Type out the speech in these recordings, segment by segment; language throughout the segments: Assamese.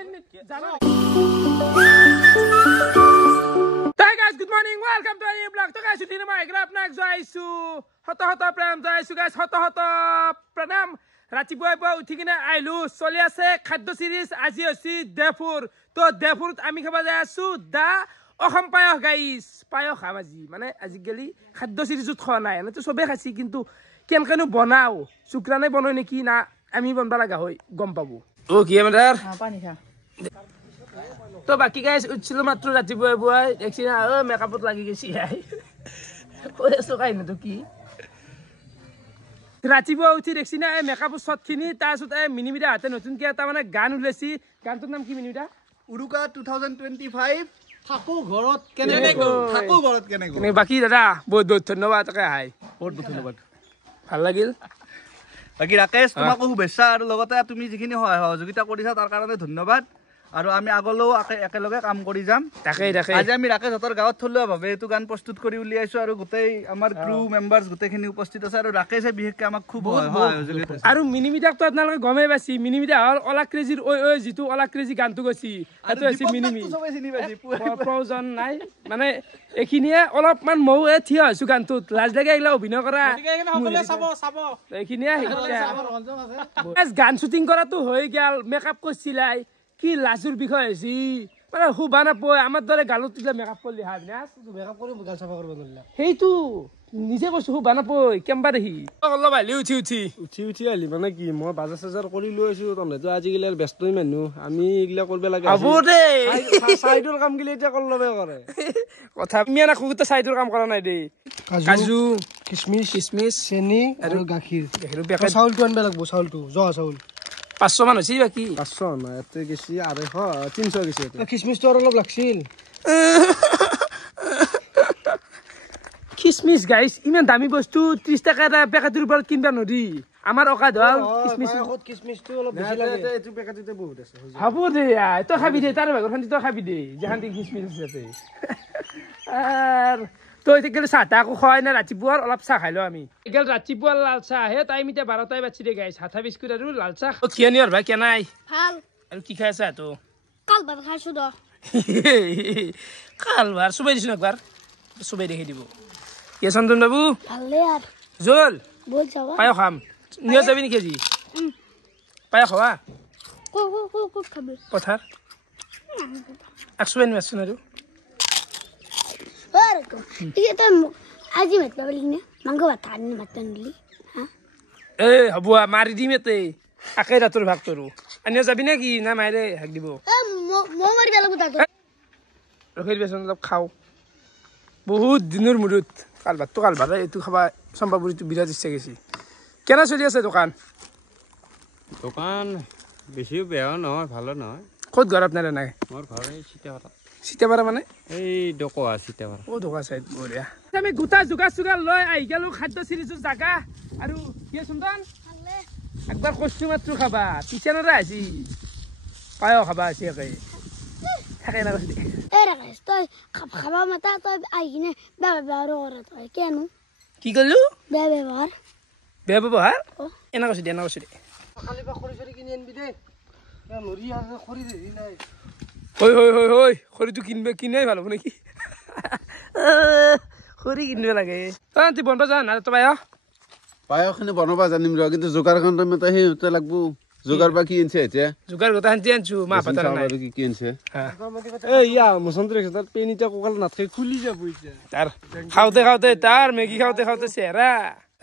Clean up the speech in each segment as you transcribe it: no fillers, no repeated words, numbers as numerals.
Hey guys, good morning. Welcome to a new vlog. So guys, today I grab next joisu. Hota pranam joisu guys. Hota pranam. Ratiboy boy uthikina ailu. Soli ase khaddo series aji hosi Depur. To Depur ami khaba jai asu da Assam পায়স গাইস পায়স খাম আজি মানে আজিকালি খাদ্য সিরিজত খোৱা নাই এনে তো সবে খাইছি কিন্তু কেনকেনো বনাও শুক্ৰানে বনাই নেকি না আমি বনবা লাগা হয় গম পাবো ও কি আমাদের পানি খা তো বাকি গাইস উঠছিল মাত্র ৰাতিপুৱা বুৱাই দেখছি না ও মেকআপত লাগি গেছি আই কই আছো কাই না তো কি ৰাতিপুৱা উঠি দেখছি না এই মেকআপৰ শটখিনি তাৰছত এই মিনিমিটা হাতে নতুনকে এটা মানে গান উলাইছি গানটোৰ নাম কি মিনিমিটা উৰুকা 2025 থাকো ঘৰত কেনে বাকি দাদা বহুত বহুত ধন্যবাদ তাকে হাই বহুত ধন্যবাদ ভাল লাগিল বাকি ৰাকেশ তোমাকো শুভেচ্ছা আৰু লগতে তুমি যিখিনি সহযোগিতা কৰিছা তাৰ কাৰণে ধন্যবাদ আৰু আমি আগলৈও একেলগে কাম কৰি যাম তাকে আজি আমি ৰাকেশ হতৰ গাঁৱত থলুৱা ভাৱে এইটো গান প্ৰস্তুত কৰি উলিয়াইছো আৰু গোটেই আমাৰ ক্ৰু মেম্বাৰছ গোটেইখিনি উপস্থিত আছে আৰু ৰাকেশে বিশেষকৈ আমাক খুব সহযোগিতা আৰু মিনিমিটাক তো আপোনালোকে গমেই পাইছি মিনিমিটা হল অলা ক্ৰেজিৰ ঐ যিটো অলা ক্ৰেজি গানটো গৈছি সেইটো আছে মিনিমি প্ৰয়োজন নাই মানে এইখিনিয়ে অলপমান মৌ থিয় হৈছো গানটোত লাজ লাগে এইগিলা অভিনয় কৰা এইখিনিয়ে গান শ্বুটিং কৰাটো হৈ গেল মেকআপ কৰিছিলাই কি লাজুৰ বিষয় হৈছে মানে শুবা নাপায় আমাৰ দৰে গালত মেকআপ কৰিলি মেকআপ কৰি গাল চাফা কৰিব নোৱাৰিলা সেইটো নিজে কৈছো শুবা নাপায় কেম্বা দেখি অলপ আহিলি উঠি আহিলি মানে কি মই বাজাৰ চাজাৰ কৰি লৈ আছো তহঁতে আজিকালি ব্যস্তই মানুহ আমি এইগিলা কৰিব লাগে হ'ব দে চাইডৰ কাম গিলা এতিয়া কৰি ল'বে কৰে কথা আমি না খুগুতে চাইডৰ কাম কৰা নাই দেই কাজু কিচমিচ চেনি আৰু গাখীৰ চাউলটো আনবা লাগব চাউলটো জহা চাউল 500 মান হৈছে বাকি 500 না এতে গেছি 250 300 গেছি কিচমিচটো আৰু অলপ লাগছিল কিচমিচ গাইস ইমান দামী বস্তু 30 টাকা এটা পেকেটৰ ওপৰত কিনবা নদি আমাৰ অকাদ হল কিচমিচটো অলপ বেছি লাগে এটো পেকেটতে বহুত আছে হ'ব দে তো খাবি দে তাৰ ভাগৰ খান্দি তো খাবি দে যেখান কিচমিচ আছে আৰু তো এটা গেলে চাহ তাকো খোৱাই না ৰাতিপুৱাৰ অলপ চাহ খাই লো আমি এগেল ৰাতিপুৱাৰ লাল চাহ হে টাইম ইটা 12টাই বাজি দে গাইস হাতা বিস্কুট আৰু লাল চাহ ও কিয়ানি আৰু ভাই কেনাই ভাল আৰু কি খাইছা তো কালবাৰ খাইছো দ কালবাৰ সুবাই দিছ একবাৰ সুবাই দেখি দিব কে চন্দন বাবু ভালে আর জল বল যাবা পায় খাম নিয়া যাবি নেকি আজি পায় খাওয়া কো খাবে পথার আকসুবেন মাসুন আৰু Barco. Iya tuh aji mat balik nih. Mangga watan matan dili. Habua mari di mete. Akai datur bhag toru. Anya jabi na ki na maire hak dibo. Mo mari bela buta to. Rokhir beson lab খাও বহুত দিনৰ মুৰত কালবাৰ এইটো খাবা সম্ভৱৰিটো বিৰাট ইচ্ছা গেছি কেনা চলি আছে দোকান বেছি বেয়া নহয় ভালো নহয় ক'ত ঘৰ আপনাৰা নাই মোৰ ঘৰ এই সিতাপাৰা মানে এই ডকোৱা সিতাপাৰা ও ডকোৱা সাইড বঢ়িয়া আমি গুটা জুগা লৈ আহি গেলো খাদ্য সিৰিজৰ জাগা আৰু কি সুন্দন একবাৰ কষ্ট মাত্ৰ খাবা পিছনৰে আজি পায় খাবা আছে একাই থাকে না কৈছে এ ৰাকেশ তই খাবা মাতা তই আহি কিনে ব্যৱহাৰ কৰা তই কেনো কি কলু ব্যৱহাৰ এনা কৈছে দে খালি বা খৰি কিনি আনবি দে নৰি আছে খৰি দেৰি নাই হয় খৰিটো কিনাই ভাল হ'ব নেকি খৰি কিনিব লাগে তই বনবা যা না তই পায়সখিনি বনাবা জানিম ৰ কিন্তু যোগাৰ কাৰণে মতে হেতে লাগব যোগাৰ বা কি আনছে এতিয়া যোগাৰ গতা আনছি আনছু মা পাতা নাই কি আনছে এ ইয়া মসন্দ্ৰ তার পেনিটা কোকাল নাথকে খুলি যাব ইটা তার খাওতে তার মেগি খাওতে চেহারা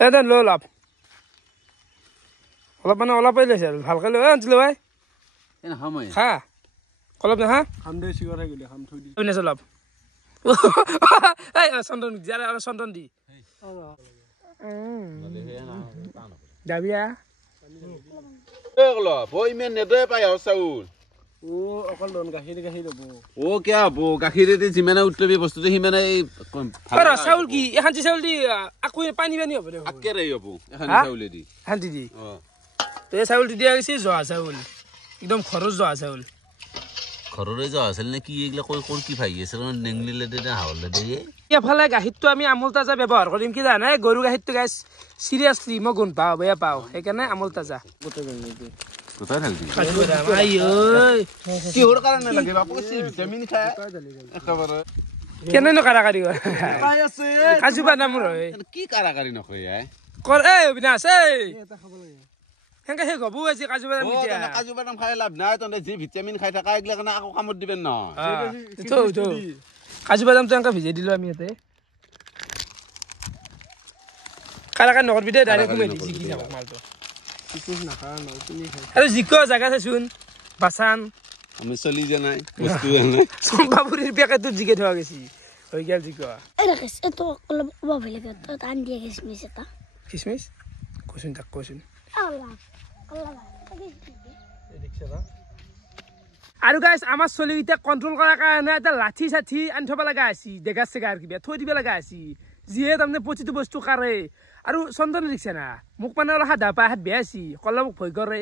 এদন ল লাভ অলপ মানে অলপ পাইলেছে আৰু ভালকে লৈ আনছিল ভাই এন হামই খা কলব না হা খাম দে সিগৰা গলে খাম থৈ দি না চলব এই চন্দন যাৰা আৰু চন্দন দি দাবিয়া এগলো বই মে নেদে পায় চাউল ও অকল দন গাখীৰ হ'ব ও কিয়া বো গাখীৰেদি যিমানে উঠলবি বস্তুটো সিমানে আৰু চাউল কি এখানটি চাউল দি আকু পানী হ'ব দে আকেৰে হ'ব এখন চাউলেদি হান্তি দি তে চাউল দিয়া গৈছে জহা চাউল একদম খৰচ জহা চাউল ঘৰৰে যোৱা আছিল নে কি এইগিলা কৈ কি ভাই আছে নেংলিলে দে হাওলে দে এফালে গাখীৰটো আমি আমুল তাজা ব্যৱহাৰ কৰিম কি জানা গৰু গাখীৰটো গাইছ সিৰিয়াছলি মই গুণ পাওঁ বেয়া পাওঁ সেইকাৰণে আমুল তাজা কোথায় ঢালি দিবি কাজু বাদাম আই ঐ কিহৰ কাৰণে লাগে বাপু কৈছে ভিটামিন খায় একেবাৰে কেনেনো কাৰাকাৰী কৰে খাই আছে কাজু বাদাম ৰয় কি কাৰাকাৰী নকয় কৰ এই অবিনাশ এই এটা খাব লাগে হেংকে হে গবু আছে কাজু বাদাম এতিয়া কাজু বাদাম খাই লাভ নাই তহঁতে যি ভিটামিন খাই থাকা এইগিলা কাৰণে আকৌ কামত দিবেন ন তো কাজু বাদামটো এনেকৈ ভিজাই দিলোঁ আমি ইয়াতে কাৰাকাৰী নকৰবি দে ডাইৰেক্ট সোমাই দি জিকি যাব মালটো আৰু জিক জাগা চাইছোন বাচান আমি চলি যে নাই বস্তু নাই চম্পাপুৰীৰ পেকেটটোত জিকে থোৱা গৈছি হৈ গেল জিক এইটো অলপ অভাৱ হৈ লাগে তাত আনি দিয়ে খিচমিচ এটা খিচমিচ কচোন তাক কচোন আৰু গাইছ আমাৰ চলিকেইটা কণ্ট্ৰল কৰাৰ কাৰণে এটা লাঠি চাঠি আনি থব লগা আছে ডেগা চেগাৰ কিবা থৈ দিব লগা আছে যিহে তাৰমানে প্ৰতিটো বস্তু কাৰে আৰু চন্দন দেখিছে না মোক মানে অলপ সাধা পাই হাত বেয়া আছে কল্লা মোক ভয় কৰে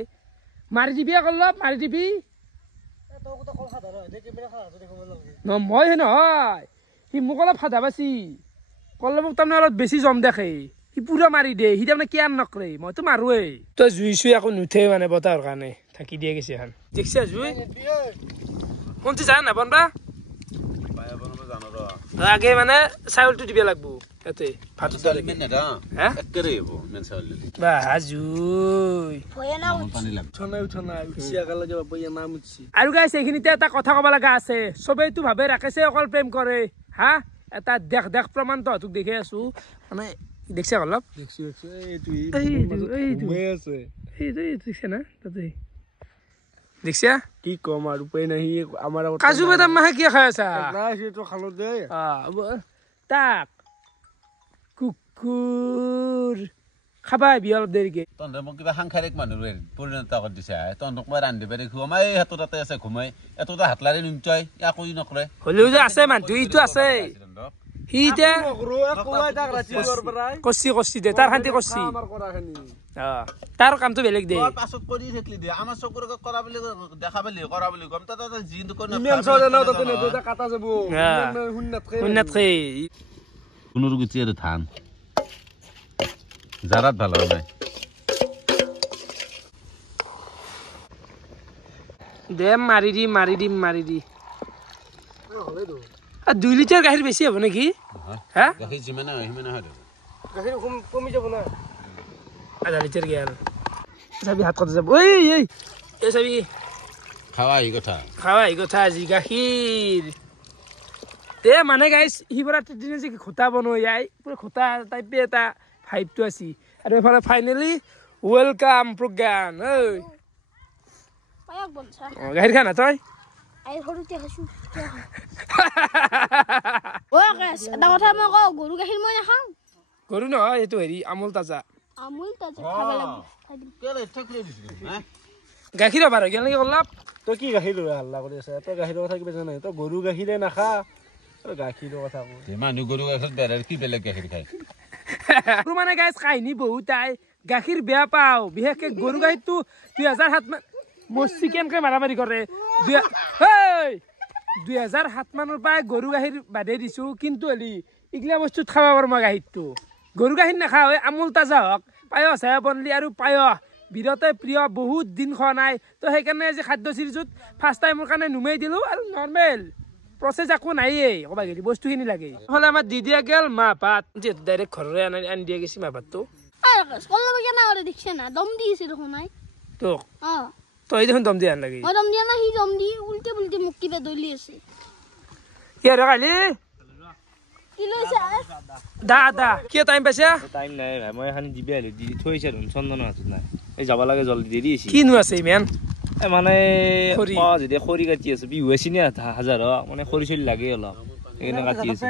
মাৰি দিবি কল্লা মাৰি দিবি মই হে নহয় সি মোক অলপ সাধা পাইছি কল্লা মোক তাৰমানে অলপ বেছি জম দেখে সি পুৰা মাৰি দিয়ে সি তাৰমানে কেয়াৰ নকৰে মইতো মাৰোৱেই তই জুই চুই আকৌ নুঠে মানে বতাহৰ কাৰণে থাকি দিয়ে গৈছে এখন দেখিছা জুই কোনটো জানা না বনবা আগে মানে চাউলটো দিব লাগব ইয়াতে ভাতত আৰু গাইছ এইখিনিতে এটা কথা কব লগা আছে চবেইতো ভাবে ৰাকেশে অকল প্ৰেম কৰে হা এটা দেখ দেখ প্ৰমাণ তহঁতক দেখি আছো মানে দেখছে অলপ দেখছা কি কম আৰু উপায় নাই আমাৰ কাজু বাদাম মাহে কি খাই আছা খালো দে তাক কুকুৰ খাবা আহিবি অলপ দেৰিকে তহঁতে মোক কিবা সাংসাৰিক মানুহ পৰিণত কৰি দিছে তহঁতক মই ৰান্ধিব দেখো আমাৰ এই হাতত তাতে আছে ঘুমাই এটোতে হাত লাৰি নিমচাই একো নকৰে হ'লেও যে আছে মানুহ ইটো আছে সি এতিয়া কচি দে তাৰ শান্তি কচি তাৰ কামটো বেলেগ দে পাছত কৰি থাকিলি দে আমাৰ চকুৰ আগত কৰা বুলি দেখা পালি কৰা বুলি কম তাতে যি কোনো গুচি আৰু ধান জাৰাত ভাল নাই দে মাৰি দি 2 লিটাৰ গাখীৰ বেছি হ'ব নেকি হা গাখীৰ যিমানে হয় সিমানে হয় গাখীৰ কমি যাব না আধা লিটাৰ গেল চাবি হাত কত যাব ঐ এই চাবি খাৱা এই কথা আজি গাখীৰ তে মানে গাইছ শিৱৰাত্ৰিৰ দিনা যে খোটা বনোৱা যায় পুৰা খোটা টাইপে এটা ভাইবটো আছে আৰু এফালে ফাইনেলি ৱেলকাম প্ৰজ্ঞান ঐ গাখীৰ খা না তই গৰু গাখীৰ মই নাখাওঁ গৰু নহয় এইটো হেৰি আমুল তাজা গাখীৰ বাৰ হৈ গেল নেকি অলপ তই কি গাখীৰ লৈ হাল্লা কৰি আছা তই গাখীৰৰ কথা কিবা জানা তই গৰু গাখীৰে নাখা গাখীৰৰ কথা মানুহ গৰু গাখীৰ বেলেগ কি বেলেগ গাখীৰ খায় মানে গাইছ কাহিনী বহুত গাখীৰ বেয়া পাওঁ বিশেষকে গৰু গাখীৰটো 2007 মান মোৰ চিকেনকে মাৰামাৰি কৰে 2007 মানৰ পৰাই গৰু গাখীৰ বাদে দিছো কিন্তু হলি এইগিলা বস্তুত খাব পাৰো মই গাখীৰটো গৰু গাখীৰ নাখাওঁ আমুল তাজা হওক পায়স হে বনলি আৰু পায়স বিৰতে প্ৰিয় বহুত দিন খোৱা নাই তো সেইকাৰণে আজি খাদ্য চিৰিজত ফাৰ্ষ্ট টাইমৰ কাৰণে নুমাই দিলোঁ আৰু নৰ্মেল প্ৰচেছ একো নাইয়ে ক'বা গেলি বস্তুখিনি লাগে হ'লে আমাৰ দি দিয়া গেল মাহ পাত যিহেতু ডাইৰেক্ট ঘৰৰে আনি দিয়া গৈছে মাহ পাতটো তোক তই দেখোন দম দিয়া নালাগে কি আৰু কালি দা কি টাইম পাইছা টাইম নাই ভাই মই এখন দিবি আহিলো দি থৈছে দেখোন চন্দনৰ হাতত নাই এই যাব লাগে জলদি দেৰি হৈছে কিনো আছে ইমান মানে যদি খৰি কাটি আছো বিহু আছে নে হাজাৰ মানে খৰি চলি লাগে অলপ সেইকাৰণে কাটি আছো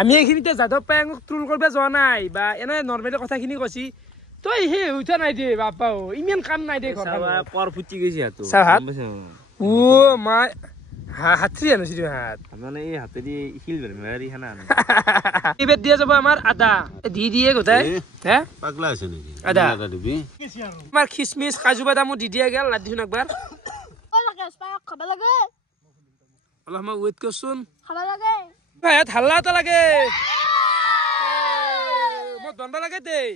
আমি এইখিনিতে যাদৱ পায়েঙক ট্ৰোল কৰিব যোৱা নাই বা এনে নৰ্মেলি কথাখিনি কৈছি তই সেই উঠা নাই দে বাপা ইমান কাম নাই দে পৰ ফুটি গৈছে হাতটো ও মাই হাতৰি আনিছিলো হাত মানে এই হাতেদি শিল বেমাৰী খানা এইবাৰ দিয়া যাব আমাৰ আদা দি দিয়ে গোটাই হে পাগলা আছে নেকি আদা দিবি আমাৰ খিচমিচ কাজু বাদামো দি দিয়া গেল লাদ দিছোন একবাৰ অলপ মই ৱেইট কৰচোন হাল্লা এটা লাগে মই বন্ধ লাগে দেই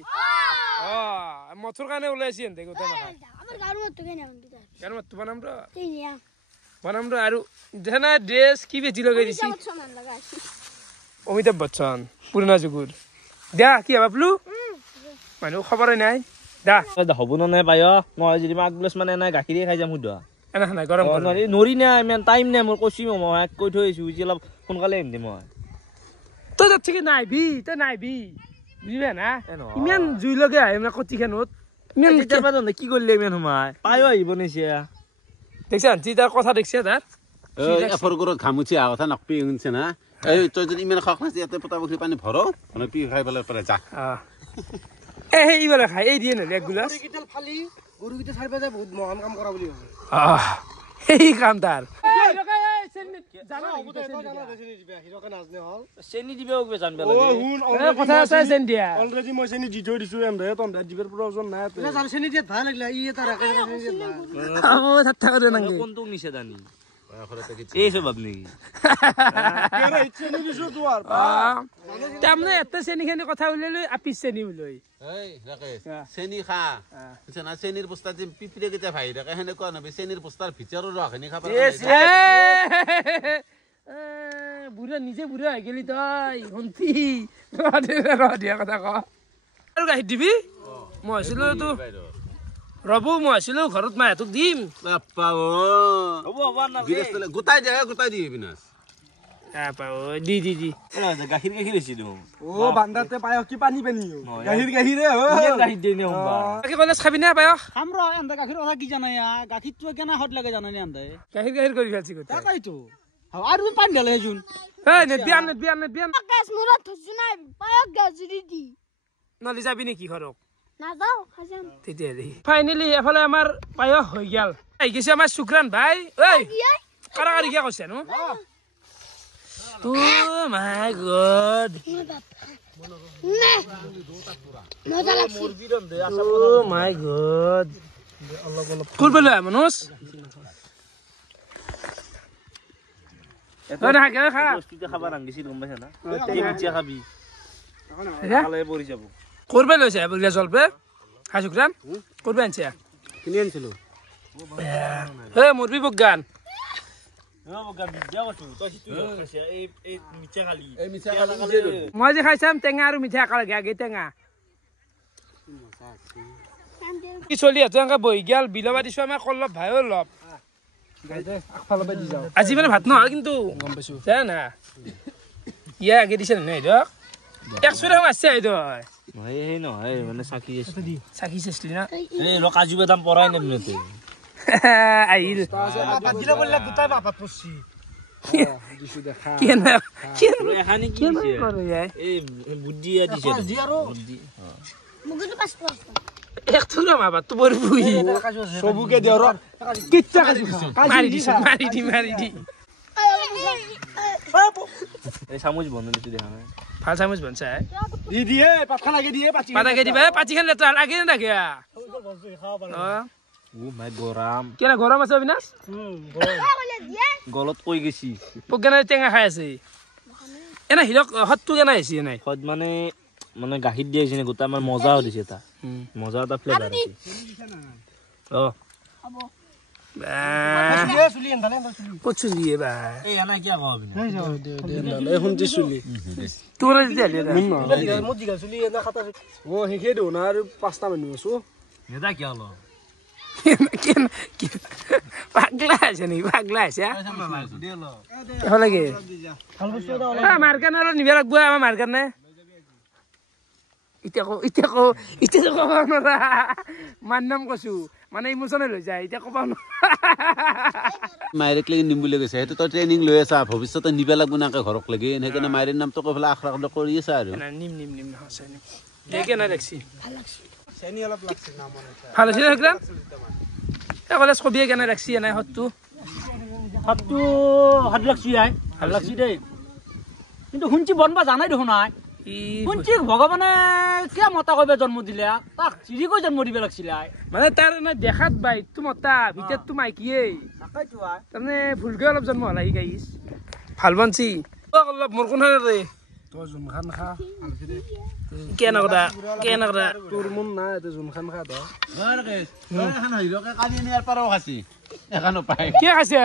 মথুৰ কাৰণে ওলাইছি এন্তে গোটা মাথা আমাৰ গাড়ি মত কেন আমি তাৰ কেন মত বনাম ৰ তিনিয়া আৰু যেনা ড্ৰেছ কি বেছি লগাই দিছি সামান লাগাইছি অমিতাভ বচ্চন পুৰণা যুগৰ দা কি ভাবলু মানুহ খবৰে নাই দা হ'ব নাই পায় মই যদি মাক গ্লাছ মানে নাই গাখীৰে খাই যাম সুধা এনা নাই গৰম নৰি নাই ইমান টাইম নাই মোৰ কৈছি মই কৈ থৈ আহিছো যে অলপ সোনকালে আহিম দে মই তই যাত ঠিক নাইবি তই নাইবি বুজিবা না ইমান জুই লগে আহে মানে কটিখানত ইমান কি কৰিলে ইমান সময় পায়ো আহিব নিছে দেখছা আন্টি তাৰ কথা দেখছে তাৰ এফৰ ঘৰত ঘামুচি অহা কথা নকপি শুনছে না এই তই যদি ইমান খখ নাছি ইয়াতে পতা পুখুৰী পানী ভৰ মানে পি খাই পেলাই পাৰে যা এই বলে খাই এই দিয়ে নলে এক গিলাচ ফালি গৰুকেইটা চাৰি বাজে বহুত মহান কাম কৰা বুলি ভাবে এই কাম তাৰ চেনি দিবে জানবে কথা আছে চেন দিয়া অলৰেডি মই চেনি দি থৈ দিছো এম তন দিবৰ প্ৰয়োজন নাই চেনি দিয়াত ভাল লাগিলে ই এটা ৰাখে কোনটোক নিছে দানি এই সব আপনি তাৰমানে এটা চেনিখিনি কথা উলিয়াই লৈ আপিচ চেনি উলিয়াই চেনি খা চেনিৰ বস্তা যে পিপিৰে কেইটা ভাই থাকে সেনেকুৱা নবি চেনিৰ বস্তাৰ ভিতৰৰ ৰসখিনি খাব বুঢ়া নিজে বুঢ়া হৈ গেলি তই ভণ্টি দিয়া কথা ক আৰু গাখীৰ দিবি মই আছিলো তো ৰবু মই আছিলো ঘৰত মাহঁতক দিম গোটাই দিয়ে বিনাশ দি গাখীৰ গাখীৰ হৈছে বান্দাতে পায়স কি পানী পানী গাখীৰ গাখীৰে গাখীৰ দিয়ে নে বাকী কলেজ খাবি না পায়স খাম ৰ এন্তে গাখীৰ কথা কি জানাই গাখীৰটো কেনে হট লাগে জানাই এন্তে গাখীৰ কৰি ফেলছি গোটেই তাকাইতো আৰু পানী ঢালে জুন নেট গেছ মুৰত থৈছো না পায়ক গাজৰি দি নলি যাবি নেকি ঘৰক নাযাও খাজাম তেতিয়াহ'লে ফাইনেলি এফালে আমাৰ পায়স হৈ গেল আহি গৈছে আমাৰ শুক্ৰান ভাই ঐ কাৰাকাৰি কিয় কৈছে নো মাই গড মাই গড ফুলব লৈ মনোজ খাবা ৰান্ধিছিল গম পাইছা না খাবি পৰি যাব কৰবে লৈছে বুলিয়া জলপে খাই শুক্ৰান কৰবে আনছে কিনি আনিছিলো মুৰবি বগান মই যে খাইছাম টেঙা আৰু মিঠা একেলগে আগে টেঙা কি চলি আছে এনেকে বহি গেল বিলবা দিছো আমাৰ কল্লভ ভাই অলপ আজি মানে ভাত নহয় কিন্তু গম পাইছো না ইয়া আগে দিছে নাই দিয়ক 100 টকা আছে তই সেই নহয় মানে চাকি চাইছিলি না এই কাজু বাদাম পৰাই নে নতে আহিল বাজিলা বললা দুটাই বাপাত পছি দিছো দেখা এখানি কি দিছে এই বুদ্ধি দিছে বুদ্ধি আৰু বুদ্ধি মুগুটো পাস কৰ এক থুৰা বাবা তো বড় বুই সবুকে দিও ৰ কিচ্ছা মারি দি এই চামুচ বন্ধ দিছে দেখা নাই ভাল চামুচ বনছে দি দিয়ে পাতখা লাগে দিয়ে পাতাকে দিবা পাচি খান লেটা লাগে না দেখে ও মাই গৰম কেলা গৰম আছে অবিনাশ গলত কৈ গেছি পগনা টেঙা খাই আছে এনা হিৰক হতটো কেনা আছে নাই হদ মানে মানে গাখীৰ দি আছে গোটা আমাৰ মজা দিছে এটা মজা এটা ফ্লেভাৰ আছে হব চুলি এন্ধালে কচু দিয়ে বা এই এনা কি কবি এই শুনতি চুলি তোৰ দিলে মোৰ জিগা চুলি এনা খাতা ও হেকে দো না আৰু পাঁচটা মানুহ আছো নেদা কি হলো পাগলা আছে নি পাগলা আছে হলে কি মার্কান আৰু নিবে লাগব আমাৰ মাৰ্কান নে ইতিয়া কব নৰা মান নাম কৈছো মানে ইমোশনেল হৈ যায় এতিয়া কব মাইৰেক লাগি নিম বুলি কৈছে সেইটো তই ট্ৰেইনিং লৈ আছা ভৱিষ্যতে নিবা লাগব নাকে ঘৰক লাগি সেইকাৰণে মাইৰেৰ নামটো কৈ পেলাই আখৰা কৰি আছে আৰু নিম দেখে না দেখছি চেনি অলপ লাগছে না মনে ভাল আছে একদম একলে ছবিয়ে কেনে দেখছি নাই হতটো হাত লাগছি আই ভাল লাগছি দেই কিন্তু হুঞ্চি বনবা জানাই দেখোন নাই হুঞ্চি ভগৱানে কিয় মতা কইবে জন্ম দিলে তাক চিৰি কৈ জন্ম দিবে লাগছিল আই মানে তাৰ না দেখাত বাই তো মতা ভিতৰত তো মাইকিয়ে তাকাইতো আই তাৰমানে ভুলকে অলপ জন্ম হলাই গাইছ ভাল বানছি অলপ মোৰ কোন ৰে তই যোনখান খা তোৰ মন নাই তই যোনখান খা তই কি খাইছে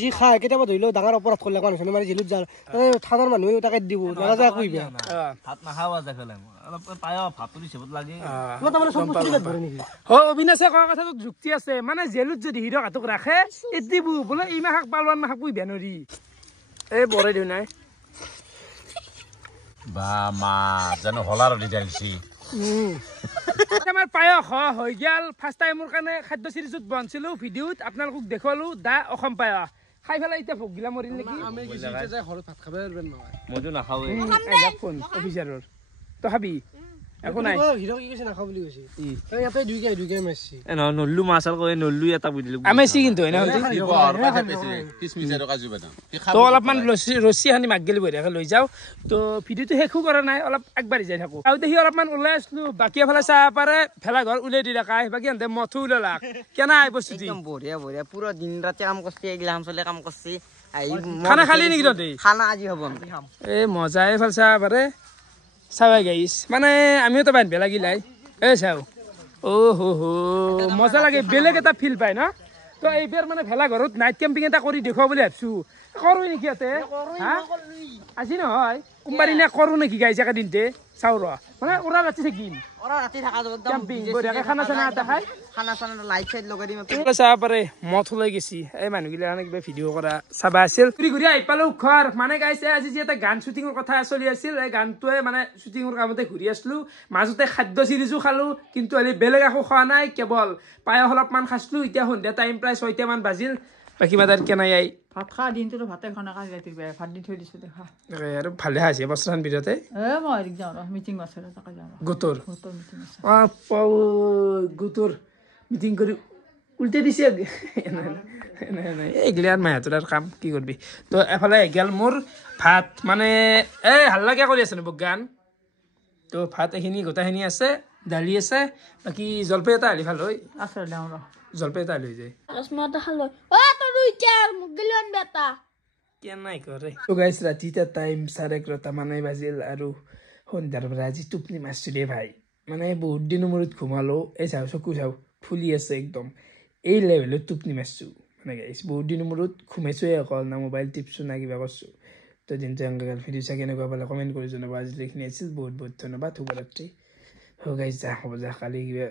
যি খায় কেতিয়াবা ধৰি লও ডাঙৰ অপৰাধ কৰিলে কোৱা নিচিনা মানে জেলত যায় থানাৰ মানুহে তাকে দিব নালাগে একো ভাত নাখাব অলপ পায় ভাতটো হিচাপত লাগে অবিনাশে কোৱা কথাটো যুক্তি আছে মানে জেলত যদি হিৰক হাতক ৰাখে দিব বোলে ইমা শাক পালোৱান শাক পুহিব নৰি এই বৰাই দিওঁ নাই বা মা জানো হলাৰ ডিজাইনছি আমাৰ পায়স হৈ গেল ফাৰ্ষ্ট টাইমৰ কাৰণে খাদ্য চিৰিজত বনছিলো ভিডিঅ'ত আপোনালোকক দেখুৱালো দা অসম পায়স খাই পেলাই এতিয়া ভোক গিলা মৰিল নেকি ঘৰত ভাত খাব মইতো নাখাওঁৱে ফোন অফিচাৰৰ তই খাবি একো নাই হিৰক কি কৈছে নাখাওঁ বুলি কৈছে ইয়াতে দুইকে মাৰিছি নল্লু মাছ আৰু কয় নল্লু এটা বুজিলো আমেছি কিন্তু তো অলপমান ৰছী সানি মাক গেলি বঢ়িয়াকে লৈ যাওঁ তো ভিডিঅ'টো শেষো কৰা নাই অলপ আগবাঢ়ি যাই থাকোঁ আৰু দেখি অলপমান ওলাই আছিলো বাকী এফালে চাহ পাৰে ভেলাঘৰ উলিয়াই দি ৰাখাই বাকী সিহঁতে মথো ওলালাক কেনে আই বস্তু বঢ়িয়া বঢ়িয়া পুরো দিন রাতে কাম করছি এগুলা অঞ্চলে কাম করছি খানা খালি নেকি তহঁতে খানা আজি হব এই মজা এফালে চাহ পাৰে চাবাই গাইছ মানে আমিও তো বান্ধিব লাগিলাই এই চাওঁ মজা লাগে বেলেগ এটা ফিল পায় ন তো এইবাৰ মানে ভেলাঘৰত নাইট কেম্পিং এটা কৰি দেখুৱাব বুলি ভাবিছো কৰোঁ নেকি ইয়াতে হা আজি নহয় কোনোবা দিনা কৰোঁ নেকি গাইছ একেদিনতে চাওঁ ৰ মানে ওৰা ৰাতি থাকিম কেম্পিং বঢ়িয়াকে খানা চানা এটা খাই খানা চানা লাইট চাইট লগাই দিম চাব পাৰে মঠ ওলাই গেছি এই মানুহগিলা কিবা ভিডিঅ' কৰা চাবা আছিল ঘূৰি ঘূৰি আহি পালো ঘৰ মানে গাইছে আজি যি এটা গান শ্বুটিঙৰ কথা চলি আছিল এই গানটোৱে মানে শ্বুটিঙৰ কামতে ঘূৰি আছিলো মাজতে খাদ্য চিৰিজো খালো কিন্তু বেলেগ একো খোৱা নাই কেৱল পায়স অলপমান খাইছিলো এতিয়া সন্ধিয়া টাইম প্ৰায় 6টা মান বাজিল বাকী বাদাৰ কেনাই আই ভাত খা দিনটো ভাতে খানা খাই ৰাতিৰ ভাত দি থৈ দিছো দেখা আৰু ভালে আছে বস্তান বিৰতে মই যাওঁ মিটিং আছে তাকে যাওঁ গোটৰ মিটিং আছে গোটৰ মিটিং কৰি উল্টে দিছে এইগিলাৰ মাহঁতৰ কাম কি কৰিবি তো এফালে গেল মোৰ ভাত মানে এই হাল্লাকে কৰি আছে ন গান তো ভাত এইখিনি গোটাখিনি আছে দালি আছে বাকী জলপাই এটা আলি ভাল হয় আছে যাওঁ ৰ জলপাই এটা লৈ যায় কেনাই কৰে তো গাইছ ৰাতি টাইম 11:30 মানে বাজিল আৰু সন্ধিয়াৰ পৰা আজি টোপনি মাৰছো দে ভাই মানে বহুত দিনৰ মূৰত ঘুমালো এই চাওঁ চকু চাওঁ ফুলি আছে একদম এই লেভেলত টোপনি মাৰছো মানে গাইছ বহুত দিনৰ মূৰত ঘুমাইছোৱে অকল না মোবাইল টিপছো না কিবা কৰছো তো দিনটো এনেকৈ ভিডিঅ' চাই কেনেকুৱা পালে কমেণ্ট কৰি জনাব আজিলৈকে আছিল বহুত বহুত ধন্যবাদ শুভৰাত্ৰি গাইছ যা হ'ব যা কালি কিবা